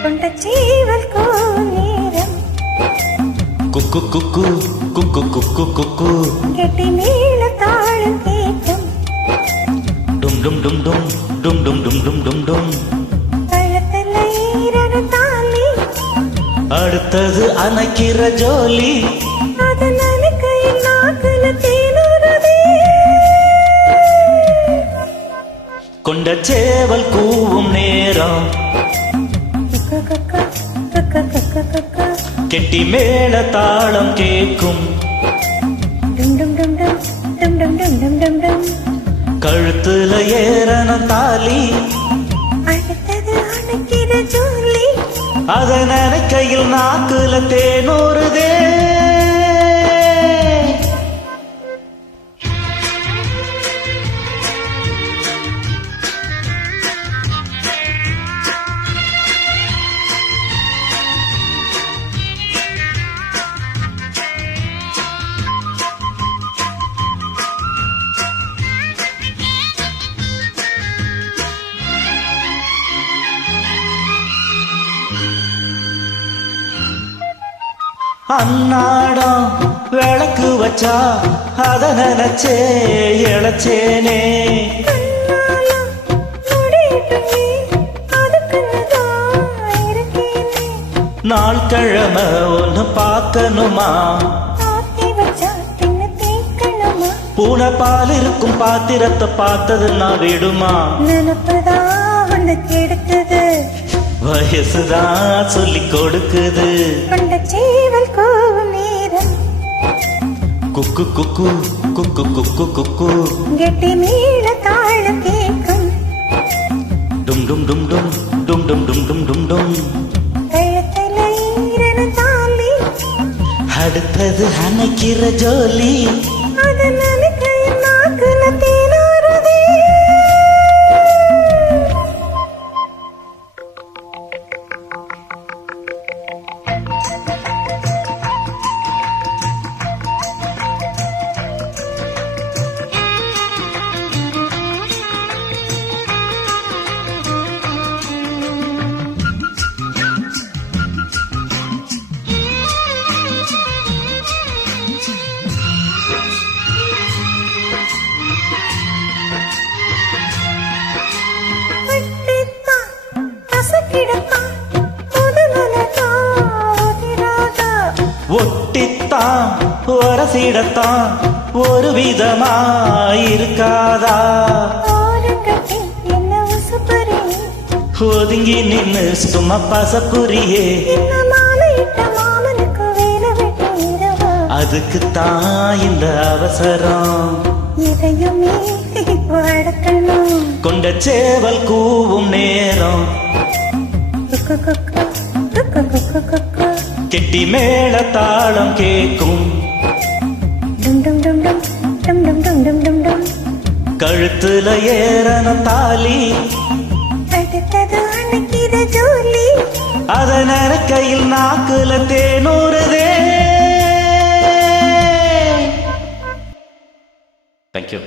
கொண்டச்சேவல் கோநேரம் குக்கு குக்கு குக்கு குக்கு குக்கு கெட்டி மேல தாளம் கேட்கும் டும் டும் டும் டும் டும் டும் டும் டும் டும் டும் கழுத்துல ஈரடு தாலி அடுத்தது அணைக்கிற ஜோலி அது நனைக்கையில் நாக்குல தேனுறதே கொண்ட சேவல் கூவும் நேரம் கெட்டி மேல தாளம் கேட்கும் கழுத்துல ஏறணும் தாலி அடுத்தது அணைக்கிற ஜோலி அத நினைக்கையில் நாக்குல தேனூறுதே அன்னாடம் விளக்கு வச்சா அத நினைச்சே இழைச்சேனே நாள் கிழமை ஒன்னு பார்க்கணுமா பூனை பால் இருக்கும் பாத்திரத்தை பார்த்தது நான் விடுமா நினப்புதான் கெடுக்குது வயசுதான் சொல்லி கொடுக்குது கொண்டச்சேவல் கோவும் நேரம் குக்கு குக்கு குக்கு குக்கு குக்கு கெட்டி மேல தாளம் கேட்கும் டும் டும் டும் டும் டும் டும் டும் டும் டும் டும் கழுத்துல ஈரடு தாலி அடுத்தது அணைக்கிற ஜோலி அது நனைக்கையில் நாக்குல தேனூறுதே ஒட்டித்தான் வரசிடத்தான் ஒரு விதமாயிருக்காதா ஒதுங்கி நின்னு சும்மா பசப்புரியே அதுக்குத்தான் இந்த அவசரம் கொண்ட சேவல் கூவும் நேரம் கெட்டி மேல தாளம் கேட்கும் கழுத்துல ஏறணும் தாலி அடுத்தது அணைக்கிற ஜோலி அத நினைக்கையில் நாக்குல தேனூறுதே. Thank you.